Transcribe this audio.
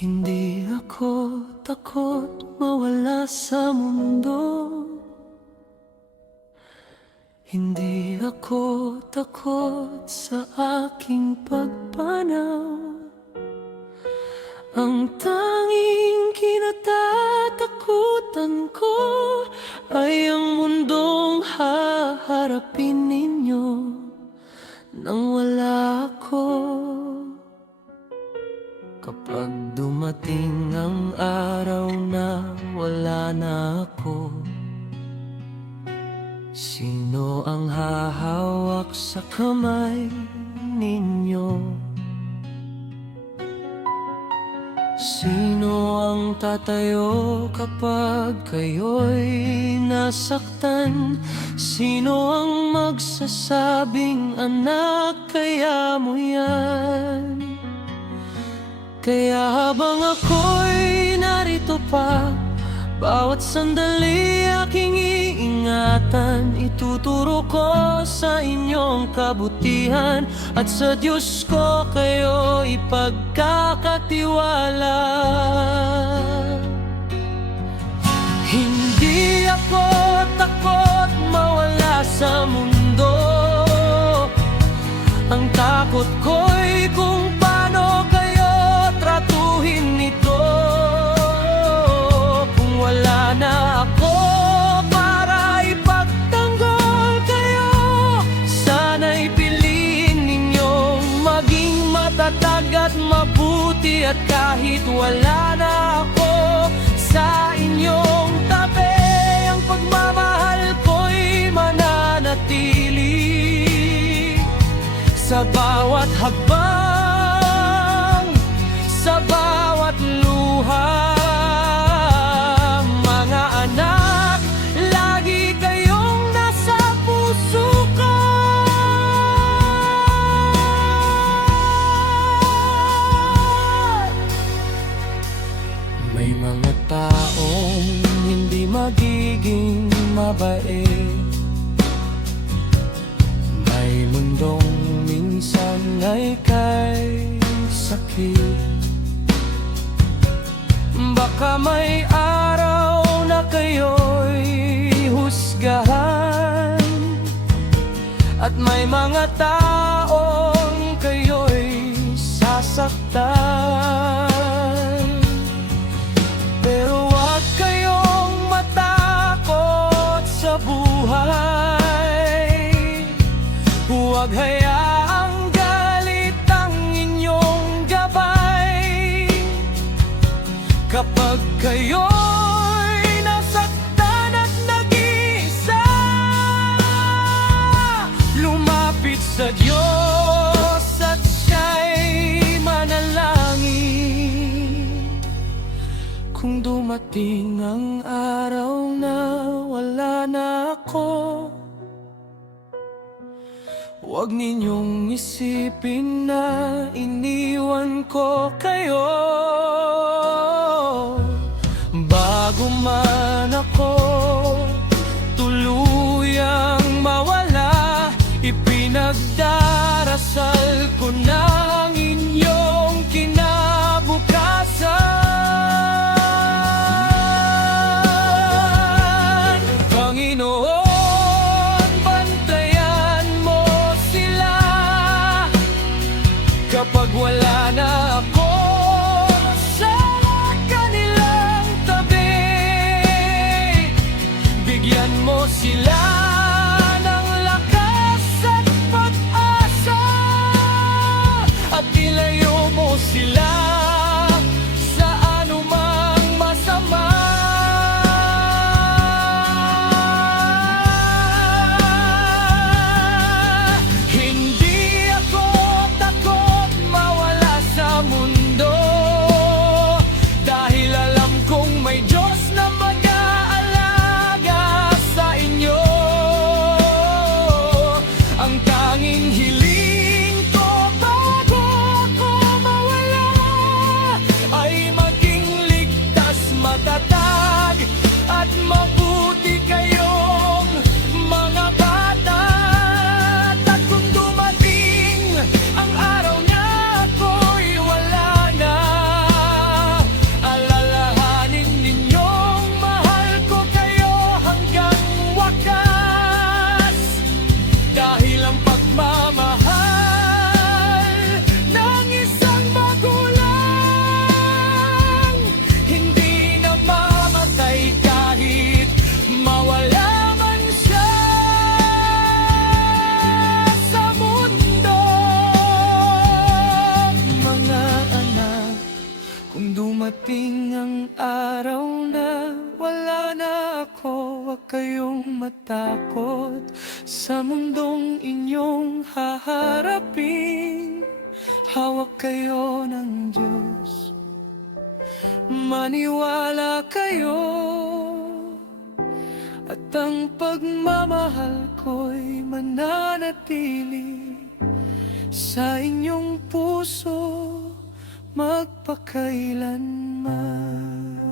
Hindi ako takot mawala sa mundo. Hindi ako takot sa aking pagpanaw. Ang tanging kinatatakutan ko ay ang mundong haharapin ninyo nang wala ako. Kapag dumating ang araw na wala na ako, sino ang hahawak sa kamay ninyo? Sino ang tatayo kapag kayo'y nasaktan? Sino ang magsasabing anak, kaya mo yan? Kaya habang ako'y narito pa, bawat sandali aking iingatan. Ituturo ko sa inyong kabutihan, at sa Diyos ko kayo ipagkakatiwala. Hindi ako takot mawala sa mundo. Ang takot ko'y kung paano kayo tratuhin nito. Kung wala na ako para ipagtanggol kayo, sana'y piliin ninyong maging matatag at mabuti. At kahit wala na ako sa inyong tabi, ang pagmamahal ko'y mananatili sa bawat habang, sa bawat luha. Mga anak, lagi kayong nasa puso ko. May mga taong hindi magiging mabait. May mundong minsan ay kay sakit. Baka may araw na kayo'y husgahan, at may mga taong kayo'y sasaktan. Pero huwag kayong matakot sa buhay. Huwag hayaang galit ang inyong gabay. Kapag kayo'y nasaktan at nag-iisa, lumapit sa Diyos at siya'y manalangin. Kung dumating ang araw na wala na ako, huwag ninyong isipin na iniwan ko kayo. Bago man ako tuluyang mawala, ipinagdarasal ko na ang inyong kinabukasan. Panginoon, bantayan mo sila kapag wala na ako sa kanilang tabi. Bigyan mo sila ng lakas at pag-asa, at ilayo mo sila sa anumang masama. Hindi ako takot mawala sa mundo, dahil alam kong may Diyos na mag-aalaga sa inyo. Dumating ang araw na wala na ako. Huwag kayong matakot sa mundong inyong haharapin. Hawak kayo ng Diyos, maniwala kayo, at ang pagmamahal ko'y mananatili sa inyong puso magpakailanman.